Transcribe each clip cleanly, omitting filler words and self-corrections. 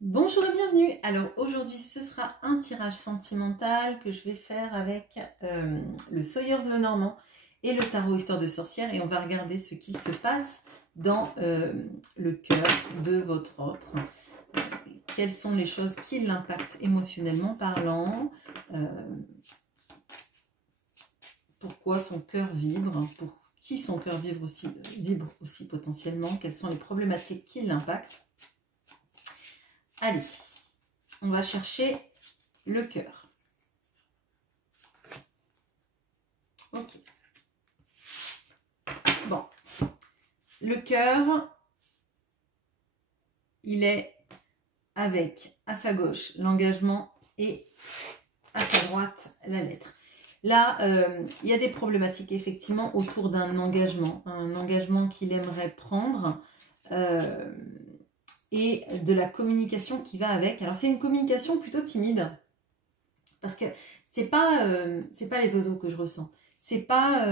Bonjour et bienvenue. Alors aujourd'hui ce sera un tirage sentimental que je vais faire avec le Sawyers Lenormand et le tarot Histoire de sorcière, et on va regarder ce qu'il se passe dans le cœur de votre autre. Quelles sont les choses qui l'impactent émotionnellement parlant, pourquoi son cœur vibre, pour qui son cœur vibre aussi potentiellement, quelles sont les problématiques qui l'impactent. Allez, on va chercher le cœur. Ok. Bon. Le cœur, il est avec à sa gauche l'engagement et à sa droite la lettre. Là, il y a des problématiques effectivement autour d'un engagement. Un engagement qu'il aimerait prendre. Et de la communication qui va avec. Alors c'est une communication plutôt timide, parce que c'est pas les oiseaux que je ressens, c'est pas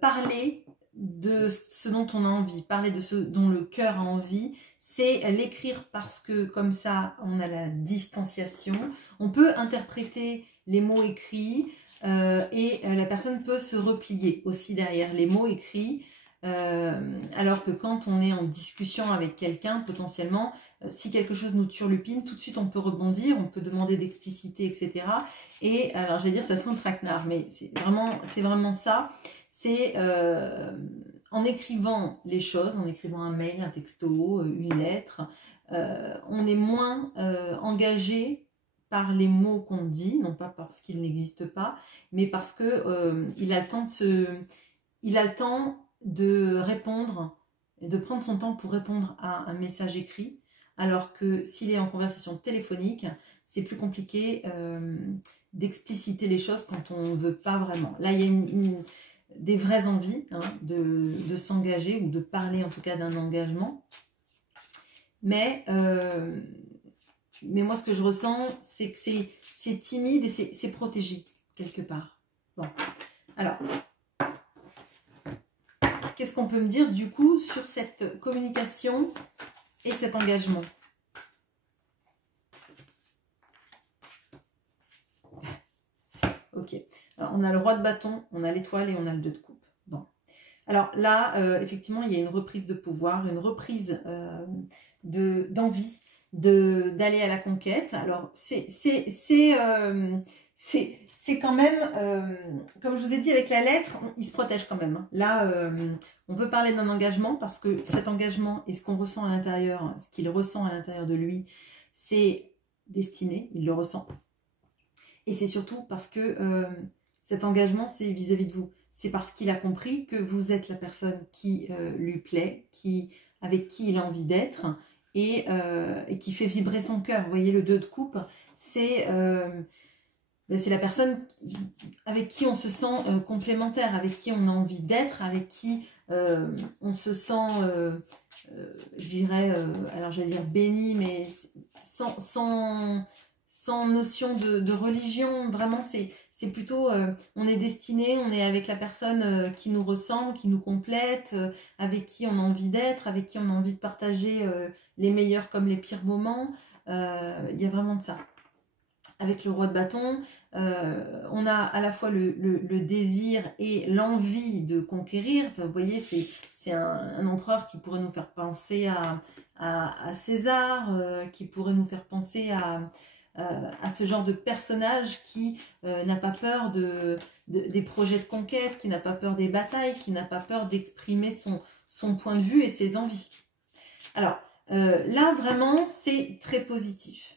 parler de ce dont on a envie, parler de ce dont le cœur a envie, c'est l'écrire, parce que comme ça on a la distanciation, on peut interpréter les mots écrits et la personne peut se replier aussi derrière les mots écrits. Alors que quand on est en discussion avec quelqu'un, potentiellement, si quelque chose nous turlupine, tout de suite on peut rebondir, on peut demander d'expliciter, etc. Et alors je vais dire, ça sent le traquenard, mais c'est vraiment ça. C'est en écrivant les choses, en écrivant un mail, un texto, une lettre, on est moins engagé par les mots qu'on dit, non pas parce qu'ils n'existent pas, mais parce que il a le temps de répondre, de prendre son temps pour répondre à un message écrit, alors que s'il est en conversation téléphonique, c'est plus compliqué d'expliciter les choses quand on ne veut pas vraiment. Là, il y a des vraies envies de s'engager, ou de parler en tout cas d'un engagement. Mais moi, ce que je ressens, c'est que c'est timide et c'est protégé, quelque part. Bon, alors... Qu'est-ce qu'on peut me dire du coup sur cette communication et cet engagement? Ok. Alors, on a le roi de bâton, on a l'étoile et on a le 2 de coupe. Bon. Alors là, effectivement, il y a une reprise de pouvoir, une reprise d'envie d'aller à la conquête. Alors, c'est quand même, comme je vous ai dit avec la lettre, il se protège quand même. Là, on veut parler d'un engagement, parce que cet engagement et ce qu'on ressent à l'intérieur, ce qu'il ressent à l'intérieur de lui, c'est destiné, il le ressent. Et c'est surtout parce que cet engagement, c'est vis-à-vis de vous. C'est parce qu'il a compris que vous êtes la personne qui lui plaît, avec qui il a envie d'être, et qui fait vibrer son cœur. Vous voyez, le 2 de coupe, c'est la personne avec qui on se sent complémentaire, avec qui on a envie d'être, avec qui on se sent, je dirais, alors j'allais dire béni, mais sans notion de religion. Vraiment, c'est plutôt, on est destiné, on est avec la personne qui nous ressemble, qui nous complète, avec qui on a envie d'être, avec qui on a envie de partager les meilleurs comme les pires moments. Il y a vraiment de ça. Avec le roi de bâton, on a à la fois le désir et l'envie de conquérir. Enfin, vous voyez, c'est un empereur qui pourrait nous faire penser à César, qui pourrait nous faire penser à ce genre de personnage qui n'a pas peur des projets de conquête, qui n'a pas peur des batailles, qui n'a pas peur d'exprimer son point de vue et ses envies. Alors, là, vraiment, c'est très positif.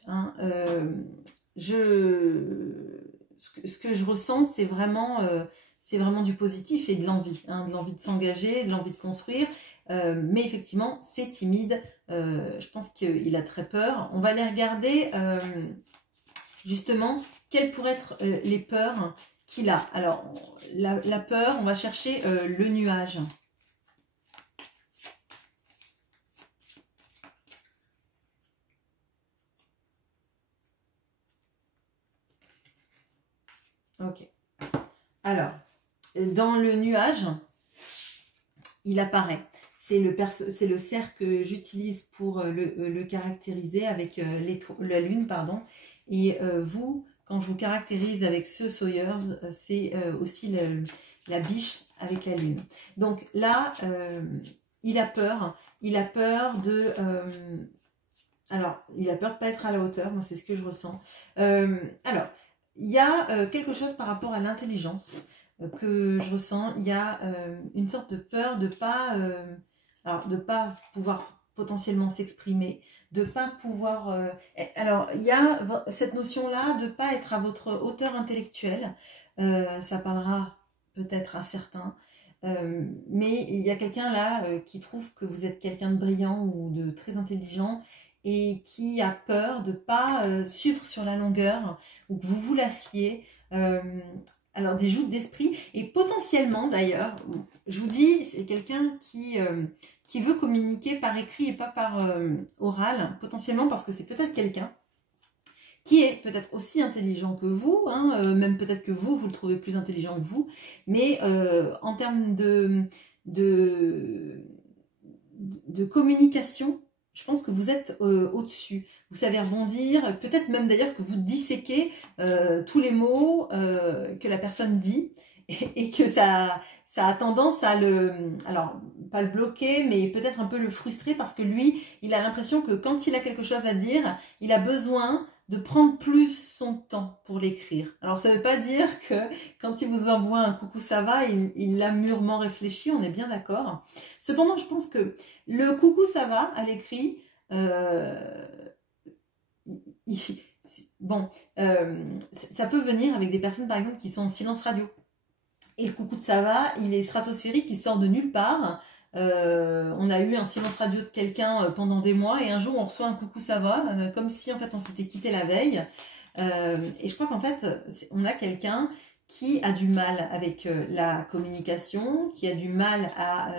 Ce que je ressens, c'est vraiment du positif et de l'envie, de l'envie de s'engager, de l'envie de construire. Mais effectivement, c'est timide. Je pense qu'il a très peur. On va aller regarder justement quelles pourraient être les peurs qu'il a. Alors, la peur, on va chercher le nuage. Ok. Alors, dans le nuage, il apparaît. c'est le cercle que j'utilise pour le caractériser avec la lune, pardon. Et vous, quand je vous caractérise avec ce Sawyers, c'est aussi la biche avec la lune. Donc là, il a peur de... alors, il a peur de ne pas être à la hauteur, moi c'est ce que je ressens. Alors, il y a quelque chose par rapport à l'intelligence que je ressens. Il y a une sorte de peur de de pas pouvoir potentiellement s'exprimer, de pas pouvoir... alors, il y a cette notion-là de ne pas être à votre hauteur intellectuelle. Ça parlera peut-être à certains. Mais il y a quelqu'un là qui trouve que vous êtes quelqu'un de brillant ou de très intelligent et qui a peur de ne pas suivre sur la longueur ou que vous vous lassiez. Alors des joutes d'esprit et potentiellement d'ailleurs, je vous dis, c'est quelqu'un qui veut communiquer par écrit et pas par oral, potentiellement parce que c'est peut-être quelqu'un qui est peut-être aussi intelligent que vous, hein, même peut-être que vous le trouvez plus intelligent que vous, mais en termes de communication, je pense que vous êtes au-dessus. Vous savez rebondir, peut-être même d'ailleurs que vous disséquez tous les mots que la personne dit et que ça a tendance à alors pas le bloquer, mais peut-être un peu le frustrer parce que lui, il a l'impression que quand il a quelque chose à dire, il a besoin de prendre plus son temps pour l'écrire. Alors ça ne veut pas dire que quand il vous envoie un coucou ça va, il l'a mûrement réfléchi, on est bien d'accord. Cependant, je pense que le coucou ça va à l'écrit, ça peut venir avec des personnes par exemple qui sont en silence radio. Et le coucou de ça va, il est stratosphérique, il sort de nulle part. On a eu un silence radio de quelqu'un pendant des mois et un jour on reçoit un coucou ça va, comme si en fait on s'était quitté la veille. Et je crois qu'en fait on a quelqu'un qui a du mal avec la communication, qui a du mal à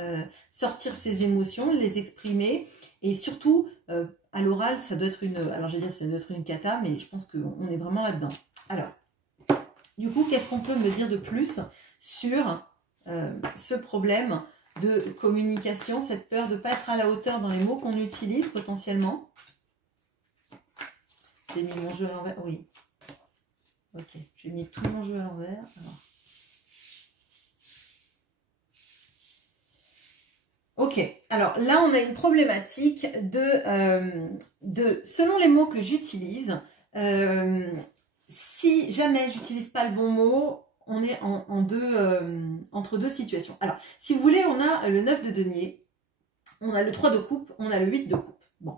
sortir ses émotions, les exprimer et surtout à l'oral ça doit être alors je vais dire ça doit être une cata, mais je pense qu'on est vraiment là-dedans. Alors du coup qu'est-ce qu'on peut me dire de plus sur ce problème de communication, cette peur de ne pas être à la hauteur dans les mots qu'on utilise potentiellement. J'ai mis mon jeu à l'envers. Oui. Ok, j'ai mis tout mon jeu à l'envers. Ok, alors là on a une problématique de selon les mots que j'utilise, si jamais j'utilise pas le bon mot, on est entre deux situations. Alors, si vous voulez, on a le 9 de denier, on a le 3 de coupe, on a le 8 de coupe. Bon.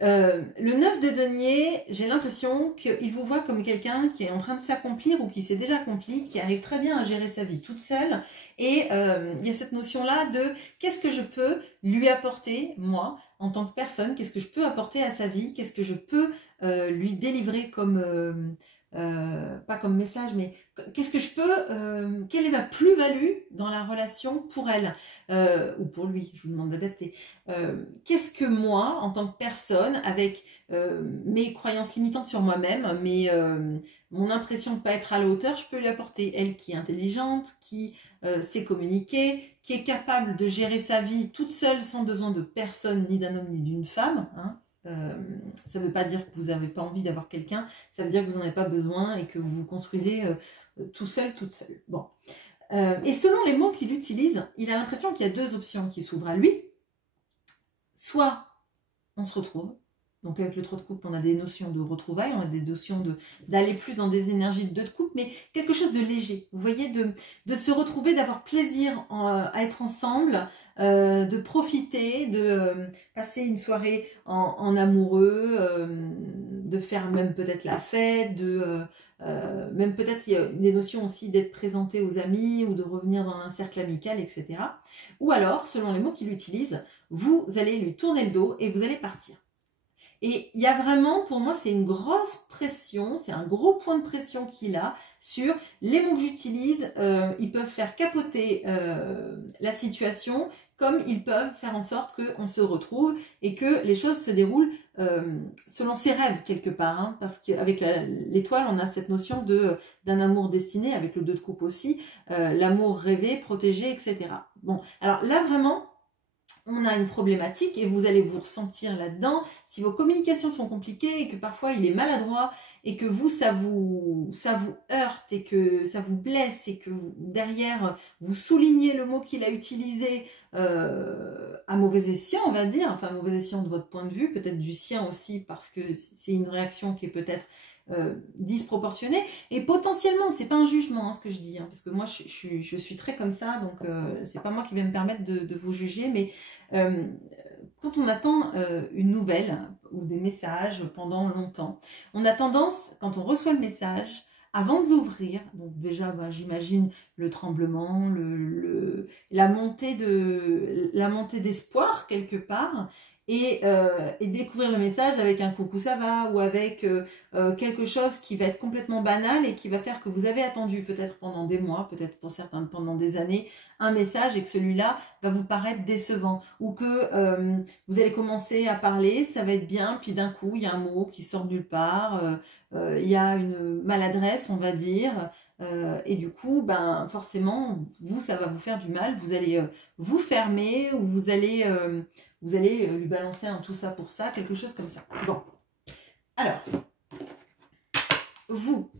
Le 9 de denier, j'ai l'impression qu'il vous voit comme quelqu'un qui est en train de s'accomplir ou qui s'est déjà accompli, qui arrive très bien à gérer sa vie toute seule. Et il y a cette notion-là de qu'est-ce que je peux lui apporter, moi, en tant que personne, qu'est-ce que je peux apporter à sa vie, qu'est-ce que je peux lui délivrer comme... pas comme message, mais qu'est-ce que je peux, quelle est ma plus-value dans la relation pour elle ou pour lui, je vous demande d'adapter. Qu'est-ce que moi, en tant que personne, avec mes croyances limitantes sur moi-même, mon impression de ne pas être à la hauteur, je peux lui apporter. Elle qui est intelligente, qui sait communiquer, qui est capable de gérer sa vie toute seule sans besoin de personne, ni d'un homme, ni d'une femme, hein. Ça ne veut pas dire que vous n'avez pas envie d'avoir quelqu'un, ça veut dire que vous n'en avez pas besoin et que vous vous construisez tout seul, toute seule. Bon. Et selon les mots qu'il utilise, il a l'impression qu'il y a deux options qui s'ouvrent à lui. Soit on se retrouve, donc avec le 3 de coupe, on a des notions de retrouvailles, on a des notions d'aller plus dans des énergies de 2 de coupe, mais quelque chose de léger. Vous voyez, de se retrouver, d'avoir plaisir à être ensemble, de profiter, de passer une soirée en amoureux, de faire même peut-être la fête, même peut-être il y a des notions aussi d'être présenté aux amis ou de revenir dans un cercle amical, etc. Ou alors, selon les mots qu'il utilise, vous allez lui tourner le dos et vous allez partir. Et il y a vraiment, pour moi, c'est une grosse pression, c'est un gros point de pression qu'il a sur les mots que j'utilise. Ils peuvent faire capoter la situation, comme ils peuvent faire en sorte qu'on se retrouve et que les choses se déroulent selon ses rêves quelque part. Hein, parce qu'avec l'étoile, on a cette notion d'un amour destiné, avec le 2 de coupe aussi, l'amour rêvé, protégé, etc. Bon, alors là vraiment, on a une problématique et vous allez vous ressentir là-dedans. Si vos communications sont compliquées et que parfois il est maladroit et que vous, ça vous heurte et que ça vous blesse et que derrière, vous soulignez le mot qu'il a utilisé à mauvais escient, on va dire, enfin mauvais escient de votre point de vue, peut-être du sien aussi, parce que c'est une réaction qui est peut-être disproportionnée. Et potentiellement, c'est pas un jugement hein, ce que je dis, hein, parce que moi je suis très comme ça, donc c'est pas moi qui vais me permettre de vous juger, mais quand on attend une nouvelle ou des messages pendant longtemps, on a tendance, quand on reçoit le message, avant de l'ouvrir, donc déjà bah, j'imagine le tremblement, la montée d'espoir quelque part, et découvrir le message avec un coucou ça va, ou avec quelque chose qui va être complètement banal et qui va faire que vous avez attendu peut-être pendant des mois, peut-être pour certains pendant des années, un message et que celui-là va vous paraître décevant, ou que vous allez commencer à parler, ça va être bien, puis d'un coup il y a un mot qui sort nulle part, il y a une maladresse on va dire, et du coup ben forcément vous ça va vous faire du mal, vous allez vous fermer, ou vous allez lui balancer un tout ça pour ça, quelque chose comme ça. Bon, alors vous,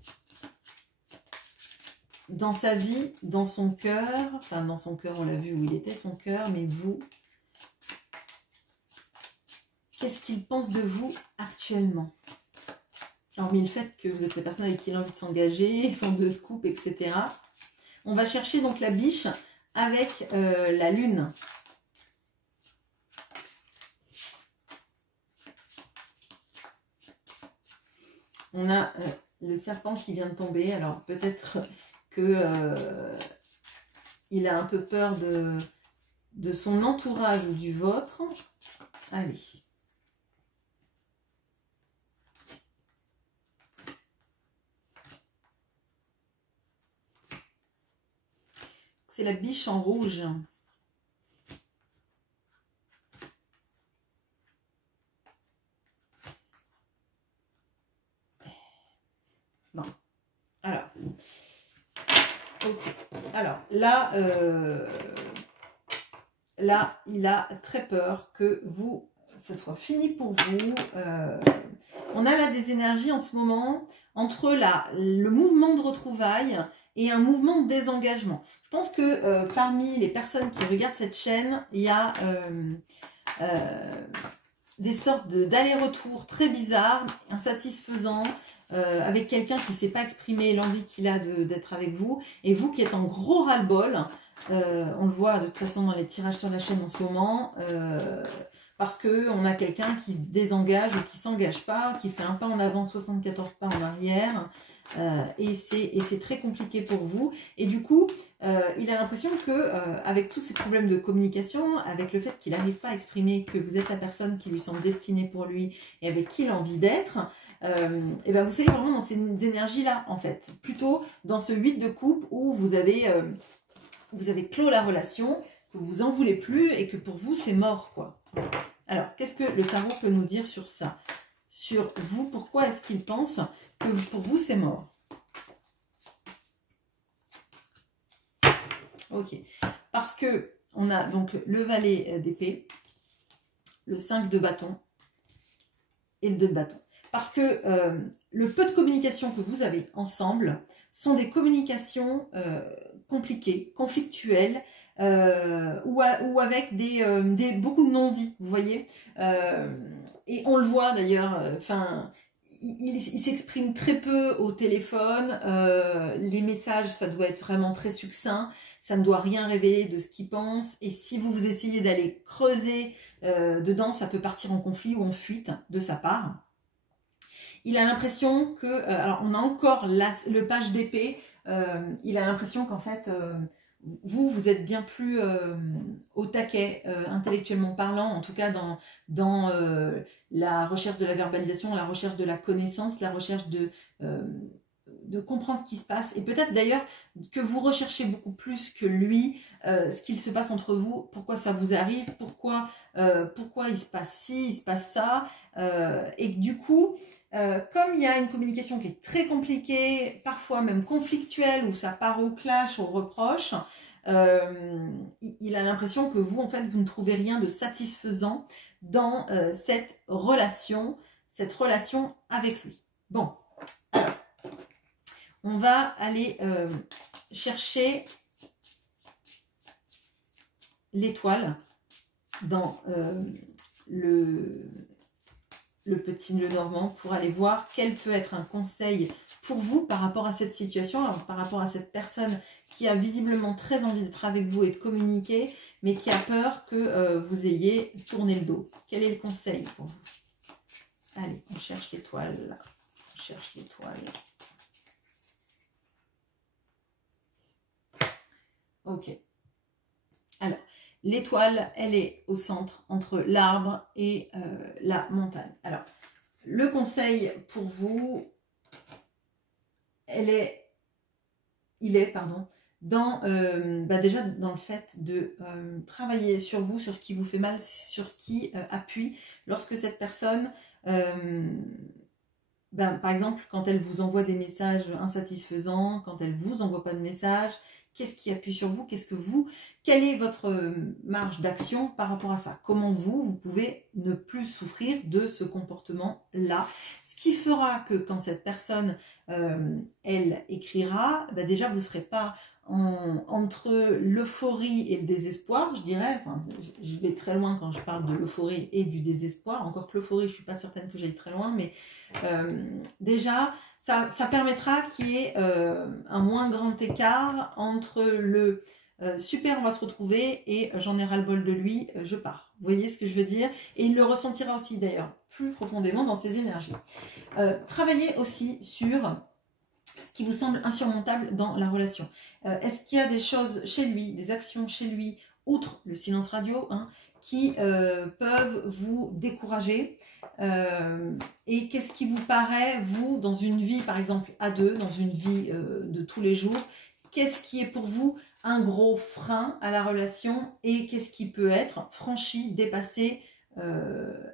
dans sa vie, dans son cœur, enfin dans son cœur, on l'a vu où il était son cœur, mais vous, qu'est-ce qu'il pense de vous actuellement? Hormis le fait que vous êtes la personne avec qui il a envie de s'engager, son deux de coupe, etc. On va chercher donc la biche avec la lune. On a le serpent qui vient de tomber. Alors peut-être que il a un peu peur de son entourage ou du vôtre. Allez. C'est la biche en rouge. Bon. Alors. Ok. Alors, là, il a très peur que vous, ce soit fini pour vous. On a là des énergies en ce moment entre le mouvement de retrouvailles et un mouvement de désengagement. Je pense que parmi les personnes qui regardent cette chaîne, il y a des sortes d'aller-retour très bizarres, insatisfaisants, avec quelqu'un qui ne sait pas exprimer l'envie qu'il a d'être avec vous, et vous qui êtes en gros ras-le-bol. On le voit de toute façon dans les tirages sur la chaîne en ce moment, parce qu'on a quelqu'un qui se désengage ou qui ne s'engage pas, qui fait un pas en avant, 74 pas en arrière, et c'est très compliqué pour vous. Et du coup, il a l'impression que avec tous ces problèmes de communication, avec le fait qu'il n'arrive pas à exprimer que vous êtes la personne qui lui semble destinée pour lui et avec qui il a envie d'être, et ben vous soyez vraiment dans ces énergies-là, en fait. Plutôt dans ce 8 de coupe où vous avez clos la relation, que vous en voulez plus et que pour vous, c'est mort, quoi. Alors, qu'est-ce que le tarot peut nous dire sur ça? Sur vous, pourquoi est-ce qu'il pense que pour vous, c'est mort? Ok. Parce que on a donc le valet d'épée, le 5 de bâton et le 2 de bâton. Parce que le peu de communication que vous avez ensemble sont des communications compliquées, conflictuelles, ou avec beaucoup de non-dits, vous voyez. Et on le voit d'ailleurs, il s'exprime très peu au téléphone, les messages, ça doit être vraiment très succinct, ça ne doit rien révéler de ce qu'il pense, et si vous essayez d'aller creuser dedans, ça peut partir en conflit ou en fuite de sa part. Il a l'impression que, alors on a encore le page d'épée, il a l'impression qu'en fait, vous êtes bien plus au taquet, intellectuellement parlant, en tout cas dans la recherche de la verbalisation, la recherche de la connaissance, la recherche de comprendre ce qui se passe. Et peut-être d'ailleurs que vous recherchez beaucoup plus que lui ce qu'il se passe entre vous, pourquoi ça vous arrive, pourquoi il se passe ci, il se passe ça. Et du coup, comme il y a une communication qui est très compliquée, parfois même conflictuelle, où ça part au clash, au reproche, il a l'impression que vous, en fait, vous ne trouvez rien de satisfaisant dans cette relation avec lui. Bon, alors, on va aller chercher l'étoile dans le petit nœud normand pour aller voir quel peut être un conseil pour vous par rapport à cette situation, alors, par rapport à cette personne qui a visiblement très envie d'être avec vous et de communiquer, mais qui a peur que vous ayez tourné le dos. Quel est le conseil pour vous? Allez, on cherche l'étoile. On cherche l'étoile. Ok. Alors, l'étoile, elle est au centre entre l'arbre et la montagne. Alors, le conseil pour vous, il est dans, déjà dans le fait de travailler sur vous, sur ce qui vous fait mal, sur ce qui appuie. Lorsque cette personne, par exemple, quand elle vous envoie des messages insatisfaisants, quand elle ne vous envoie pas de messages, qu'est-ce qui appuie sur vous? Quelle est votre marge d'action par rapport à ça? Comment vous pouvez ne plus souffrir de ce comportement-là? Ce qui fera que quand cette personne, elle écrira, déjà vous ne serez pas entre l'euphorie et le désespoir, je dirais. Enfin, je vais très loin quand je parle de l'euphorie et du désespoir. Encore que l'euphorie, je ne suis pas certaine que j'aille très loin, mais déjà... Ça permettra qu'il y ait un moins grand écart entre le super, on va se retrouver et j'en ai ras-le-bol de lui, je pars. Vous voyez ce que je veux dire? Et il le ressentira aussi d'ailleurs plus profondément dans ses énergies. Travaillez aussi sur ce qui vous semble insurmontable dans la relation. Est-ce qu'il y a des choses chez lui, des actions chez lui, outre le silence radio, qui peuvent vous décourager et qu'est-ce qui vous paraît, vous, dans une vie, par exemple, à deux, dans une vie de tous les jours, qu'est-ce qui est pour vous un gros frein à la relation et qu'est-ce qui peut être franchi, dépassé,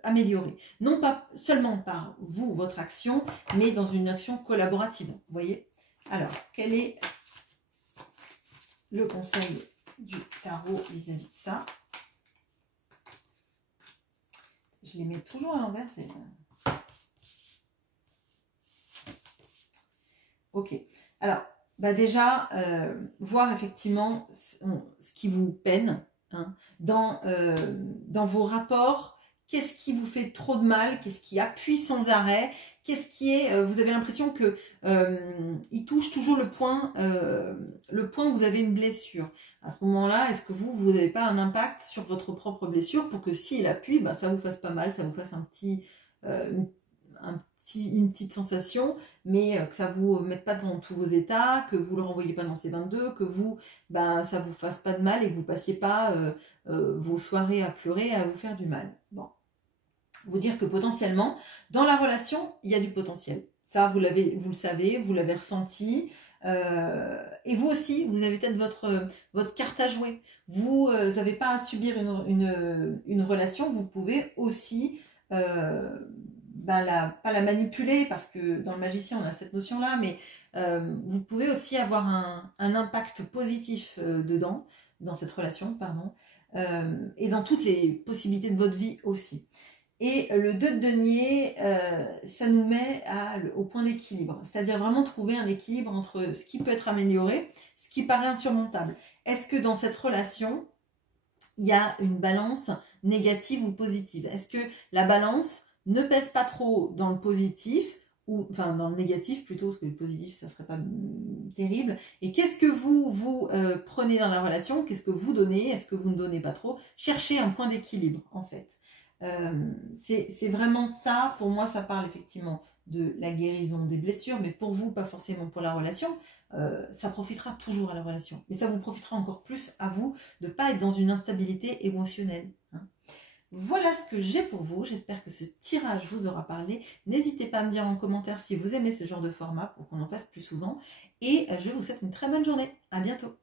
amélioré. Non pas seulement par vous, votre action, mais dans une action collaborative. Vous voyez? Alors, quel est le conseil du tarot vis-à-vis de ça? Je les mets toujours à l'envers. Ok. Alors, déjà, voir effectivement ce qui vous peine dans vos rapports. Qu'est-ce qui vous fait trop de mal? Qu'est-ce qui appuie sans arrêt? Qu'est-ce qui est... vous avez l'impression que il touche toujours le point où vous avez une blessure. À ce moment-là, est-ce que vous n'avez pas un impact sur votre propre blessure pour que s'il appuie, ça vous fasse pas mal, ça vous fasse une petite sensation, mais que ça vous mette pas dans tous vos états, que vous le renvoyez pas dans ces 22, que vous, ça vous fasse pas de mal et que vous passiez pas vos soirées à pleurer, à vous faire du mal. Bon. Vous dire que potentiellement, dans la relation, il y a du potentiel. Ça, vous le savez, vous l'avez ressenti. Et vous aussi, vous avez peut-être votre carte à jouer. Vous n'avez pas à subir une relation, vous pouvez aussi pas la manipuler, parce que dans le magicien, on a cette notion-là, mais vous pouvez aussi avoir un impact positif dedans, dans cette relation, pardon, et dans toutes les possibilités de votre vie aussi. Et le 2 de denier, ça nous met au point d'équilibre. C'est-à-dire vraiment trouver un équilibre entre ce qui peut être amélioré, ce qui paraît insurmontable. Est-ce que dans cette relation, il y a une balance négative ou positive? Est-ce que la balance ne pèse pas trop dans le positif, enfin dans le négatif plutôt, parce que le positif, ça ne serait pas terrible. Et qu'est-ce que vous prenez dans la relation? Qu'est-ce que vous donnez? Est-ce que vous ne donnez pas trop? Cherchez un point d'équilibre, en fait. C'est vraiment ça. Pour moi, ça parle effectivement de la guérison des blessures, mais pour vous, pas forcément pour la relation. Ça profitera toujours à la relation, mais ça vous profitera encore plus à vous de ne pas être dans une instabilité émotionnelle. Voilà ce que j'ai pour vous. J'espère que ce tirage vous aura parlé. N'hésitez pas à me dire en commentaire si vous aimez ce genre de format pour qu'on en fasse plus souvent. Et je vous souhaite une très bonne journée. À bientôt.